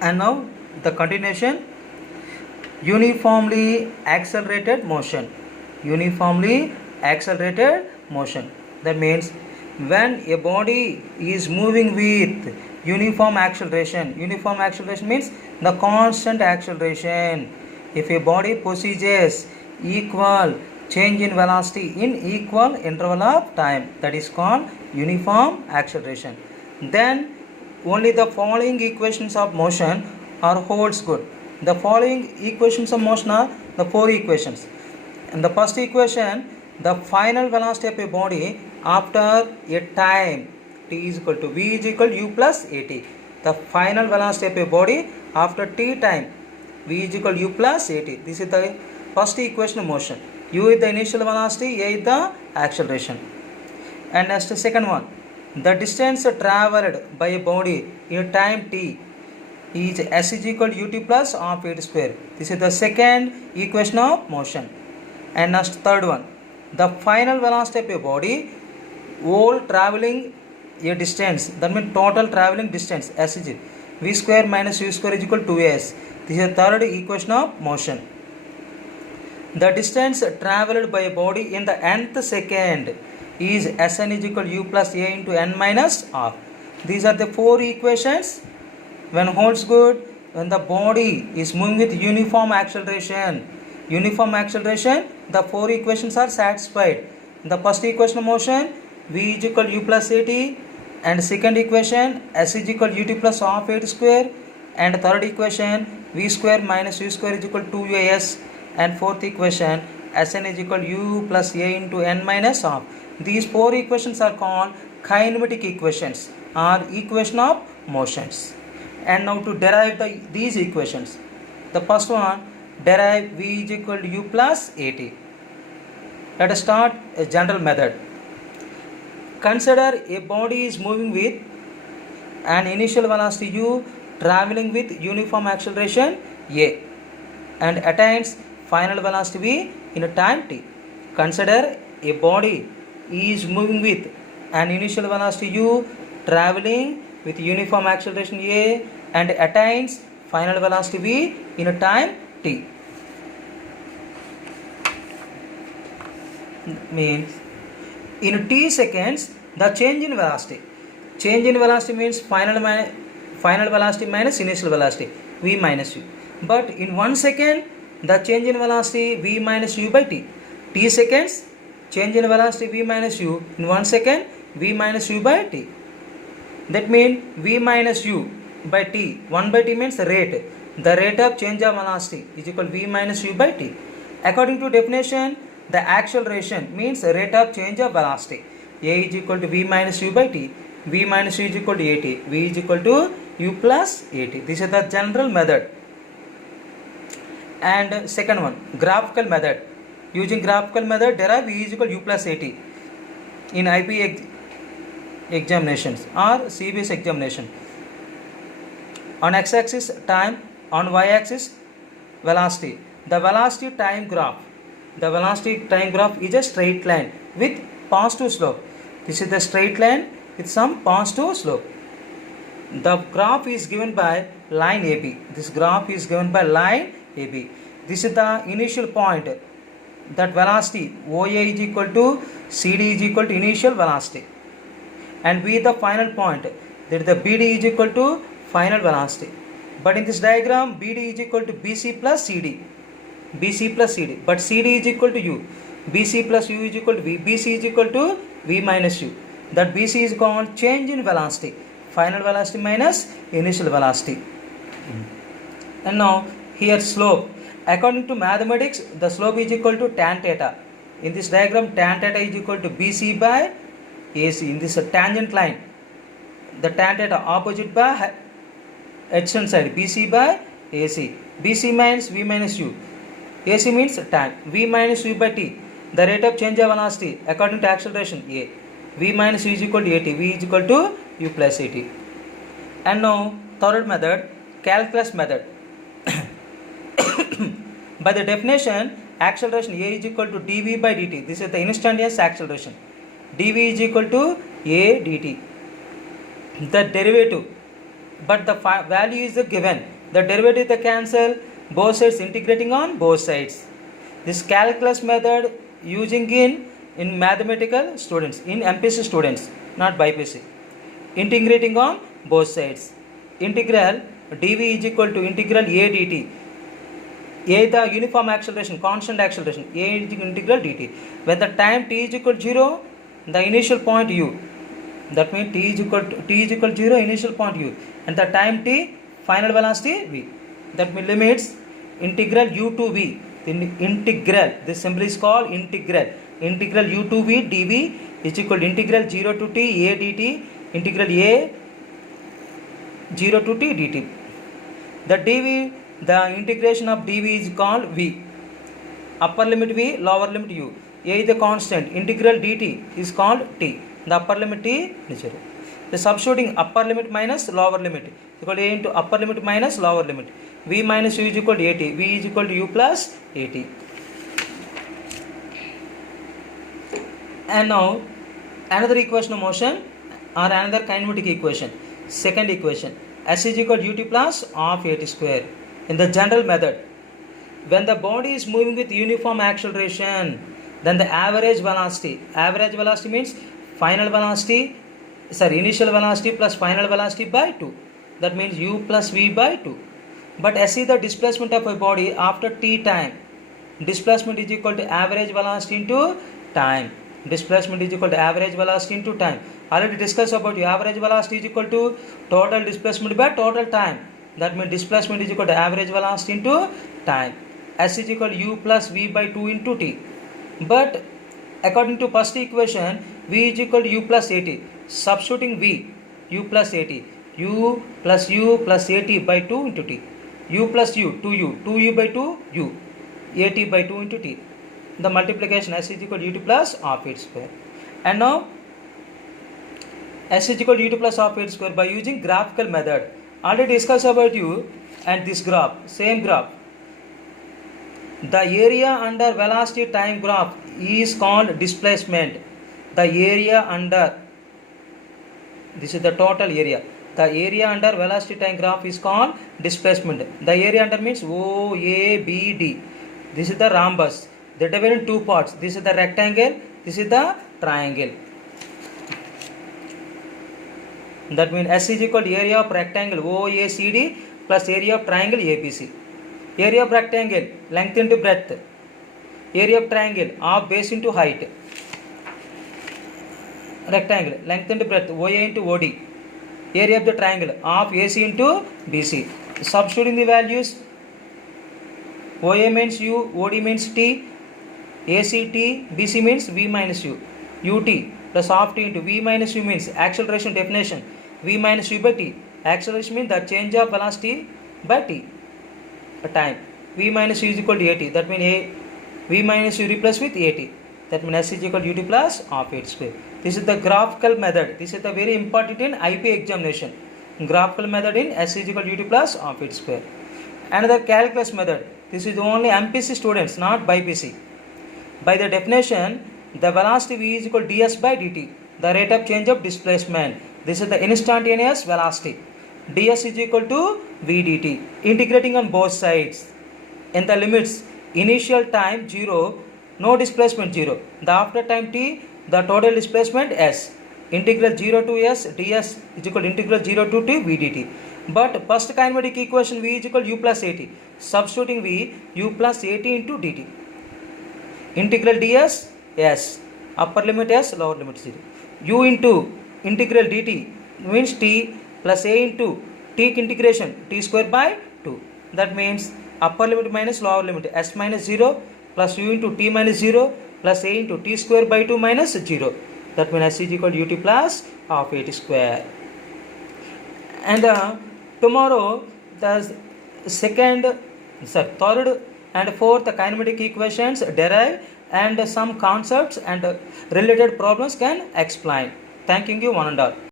And now the continuation. Uniformly accelerated motion. Uniformly accelerated motion. That means when a body is moving with uniform acceleration means the constant acceleration. If a body possesses equal change in velocity in equal interval of time, that is called uniform acceleration. Then only the following equations of motion are holds good. The following equations of motion are the four equations. And the first equation, the final velocity of a body after a time t is equal to v is equal to u plus at. The final velocity of a body after t time v is equal to u plus at. This is the first equation of motion. U is the initial velocity, a is the acceleration. And next, second one, the distance travelled by a body in time t is s is equal to ut plus half a square. This is the second equation of motion. And next, third one, the final velocity of a body while travelling a distance, that means total travelling distance, s is v square minus u square is equal to 2s. This is the third equation of motion. The distance travelled by a body in the nth second is Sn is equal to u plus a into n minus r. These are the four equations when holds good when the body is moving with uniform acceleration. Uniform acceleration, the four equations are satisfied. The first equation of motion, v is equal to u plus at, and second equation, s is equal to ut plus half a square, and third equation, v square minus u square is equal to 2as, and fourth equation, Sn is equal to u plus a into n minus half. These four equations are called kinematic equations or equation of motions. And now to derive these equations, the first one, derive v is equal to u plus at. Let us start a general method. Consider a body is moving with an initial velocity u travelling with uniform acceleration a and attains final velocity v in time t. Consider a body is moving with an initial velocity u travelling with uniform acceleration a and attains final velocity v in time t. Means in t seconds the change in velocity means final velocity minus initial velocity v minus u, but in 1 second the change in velocity v minus u by t. T seconds change in velocity v minus u, in 1 second v minus u by t. That means v minus u by t, 1 by t means the rate of change of velocity is equal to v minus u by t. According to definition, the acceleration means the rate of change of velocity. A is equal to v minus u by t, v minus u is equal to at, v is equal to u plus at. This is the general method. And second one, graphical method. Using graphical method, derive v is equal to u plus at in IP examinations or CBS examination. On x-axis time, on y-axis velocity. The velocity time graph is a straight line with positive slope. This is the straight line with some positive slope. The graph is given by line AB. This graph is given by line AB. This is the initial point. That velocity OA is equal to CD is equal to initial velocity, and B the final point. That the BD is equal to final velocity. But in this diagram, BD is equal to BC plus CD. But CD is equal to U. BC plus U is equal to V. BC is equal to V minus U. That BC is called change in velocity. Final velocity minus initial velocity. And now here slope. According to mathematics, the slope is equal to tan theta. In this diagram, tan theta is equal to BC by AC. In this tangent line, the tan theta opposite by adjacent side, BC by AC. BC means V minus U. AC means tan. V minus U by T. The rate of change of velocity according to acceleration A. V minus U is equal to AT. V is equal to U plus AT. And now third method, calculus method. By the definition, acceleration A is equal to dV by dt. This is the instantaneous acceleration. dV is equal to A dt. The derivative but the value is given. The derivative they cancel, both sides integrating on both sides. This calculus method using in mathematical students, in MPC students, not BPC. Integrating on both sides. Integral dv is equal to integral a dt. A the uniform acceleration, constant acceleration. A is integral dt. When the time t is equal to 0, the initial point u. That means t is equal to 0, initial point u. And the time t, final velocity v. That means limits integral u to v. The integral, this symbol is called integral. Integral u to v dv is equal to integral 0 to t a dt. Integral a 0 to t dt. The dv, the integration of dv is called v. Upper limit v, lower limit u. A is the constant. Integral dt is called t. The upper limit t is 0. The substituting upper limit minus lower limit equal to a into upper limit minus lower limit. V minus u is equal to at. V is equal to u plus at. And now another equation of motion or another kinematic equation. Second equation, s is equal to ut plus of at square. In the general method, when the body is moving with uniform acceleration, then the average velocity means initial velocity plus final velocity by 2. That means u plus v by 2. But s is the displacement of a body after t time. Displacement is equal to average velocity into time. Displacement is equal to average velocity into time. Already discussed about average velocity is equal to total displacement by total time. That means displacement is equal to average velocity into time. S is equal to u plus v by 2 into t. But according to first equation, v is equal to u plus at. Substituting v, u plus at. U plus at by 2 into t. U plus u, 2u. 2u by 2, u. At by 2 into t. The multiplication s is equal to ut plus of at square. And now s is equal to ut plus of at square by using graphical method. Already discussed about you and this graph, same graph. The area under velocity time graph is called displacement. The area under, this is the total area. The area under velocity time graph is called displacement. The area under means O, A, B, D. This is the rhombus. They are divided in two parts. This is the rectangle. This is the triangle. That means S is equal to area of rectangle OACD plus area of triangle ABC. Area of rectangle, length into breadth. Area of triangle, of base into height. Rectangle, length into breadth, OA into OD. Area of the triangle, of AC into BC. Substituting the values, OA means U, OD means T, AC T, BC means V minus U. UT plus of T into V minus U means acceleration definition. V minus U by T. Acceleration means the change of velocity by T. Time. V minus U is equal to AT. That means V minus U replaced with AT. That means S is equal to UT plus of at square. This is the graphical method. This is the very important in IP examination. Graphical method in S is equal to UT plus of at square. Another calculus method. This is only MPC students, not BPC. By the definition, the velocity V is equal to ds by dt. The rate of change of displacement. This is the instantaneous velocity. ds is equal to v dt. Integrating on both sides. In the limits, initial time 0, no displacement 0. The after time t, the total displacement s. Integral 0 to s ds is equal to integral 0 to t v dt. But first kinematic equation v is equal to u plus at. Substituting v, u plus at into dt. Integral ds s. Upper limit s, lower limit 0. U into integral dt means t plus a into t integration t square by 2. That means upper limit minus lower limit s minus 0 plus u into t minus 0 plus a into t square by 2 minus 0. That means s is equal to ut plus of at square. And tomorrow the third and fourth kinematic equations derive and some concepts and related problems can explain. Thanking you one and all.